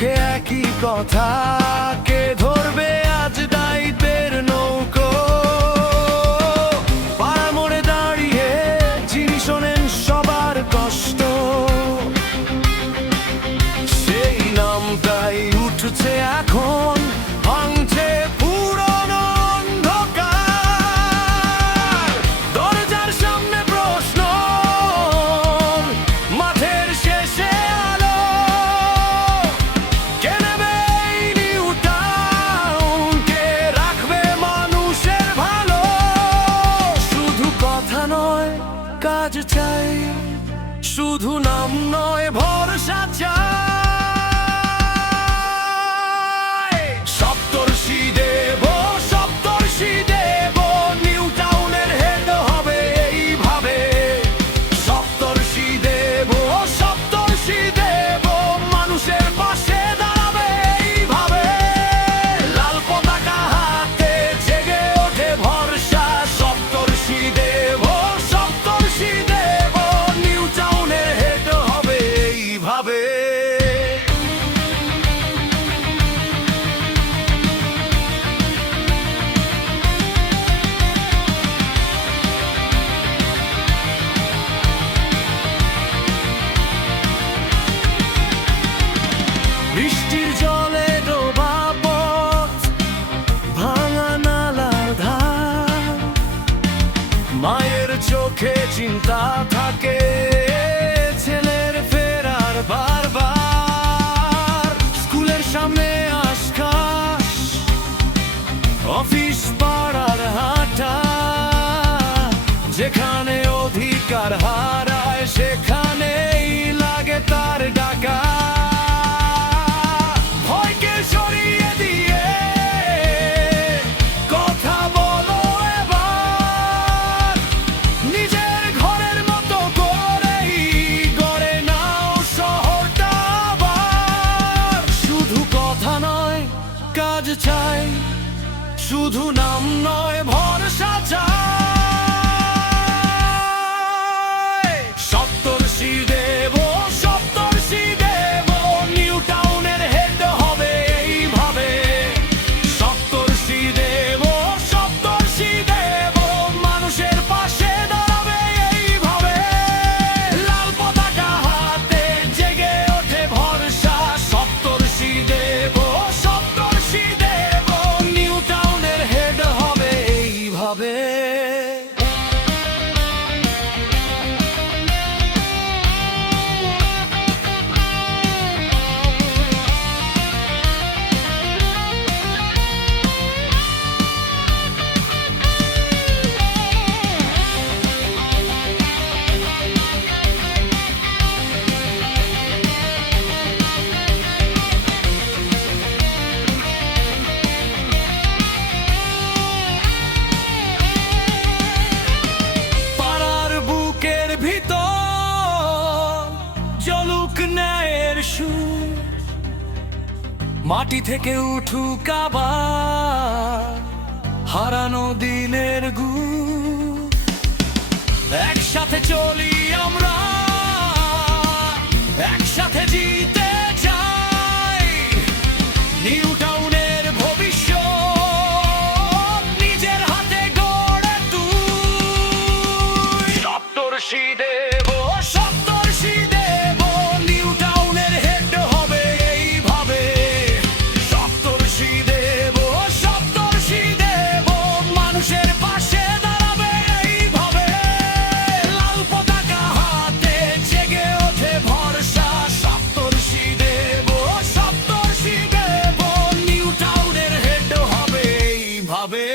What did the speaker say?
মুখে একই কথা, কে ধরবে আজ দায়িত্বের নৌকো? পাড়া মোড়ে দাঁড়িয়ে যিনি শোনেন সবার কষ্ট, সেই নামটাই উঠছে এখন, ভাঙছে পুরনো অন্ধকার। দরজার সামনে প্রশ্ন, মাঠের শেষে আলো, কে নেবে এই নিউ টাউন, কে রাখবে মানুষের ভালো? শুধু কথা নয় কাজ চাই, শুধু নাম নয় ভরসা চাই। সপ্তর্ষি দেব, সপ্তর্ষি দেব, নিউ টাউনের হেড হবে এইভাবে। সপ্তর্ষি দেব, সপ্তর্ষি দেব, মানুষের পাশে দাঁড়াবে এইভাবে। লাল পতাকা হাতে জেগে ওঠে ভরসা। সপ্তর্ষি দেব, সপ্তর্ষি দেব, নিউ টাউনের হেড হবে এইভাবে। বৃষ্টির জলে ডোবা পথ, ভাঙা নালার ধার, মায়ের চোখে চিন্তা থাকে ছেলের ফেরার বারবার। স্কুলের সামনে আশকাশ, অফিস পাড়ার হাঁটা, যেখানে অধিকার হারায় সেখানেই লাগে তার ডাকা। ভয়কে সরিয়ে দিয়ে কথা বলো এবার, নিজের ঘরের মতো করেই গড়ে নাও শহরটা আবার। শুধু কথা নয় কাজ চাই, শুধু নাম নয় ভরসা চাই। সপ্তর্ষি দেব, সপ্তর্ষি দেব, নিউ টাউনের হেড হবে এইভাবে। সপ্তর্ষি দেব, সপ্তর্ষি দেব, মানুষের পাশে দাঁড়াবে এইভাবে। লাল পতাকা হাতে জেগে ওঠে ভরসা। সপ্তর্ষি দেব, সপ্তর্ষি দেব, নিউ টাউনের হেড হবে এইভাবে। পাড়ার বুকের ভিতর জ্বলুক ন্যায়ের সুর, মাটি থেকে উঠুক আবার হারানো দিনের গুণ। একসাথে চলি আমরা, একসাথে জিতে চাই। নিউ টাউনের ভবিষ্যৎ নিজের হাতে গড়ে তুই। সপ্তর্ষি দেব, সপ্তর্ষি দেব, নিউ টাউনের হেড হবে এইভাবে। সপ্তর্ষি দেব, সপ্তর্ষি দেব, মানুষের পাশে দাঁড়াবে এইভাবে। লাল পতাকা হাতে জেগে ওঠে ভরসা। সপ্তর্ষি দেব, সপ্তর্ষি দেব, নিউ টাউনের হেড হবে এইভাবে।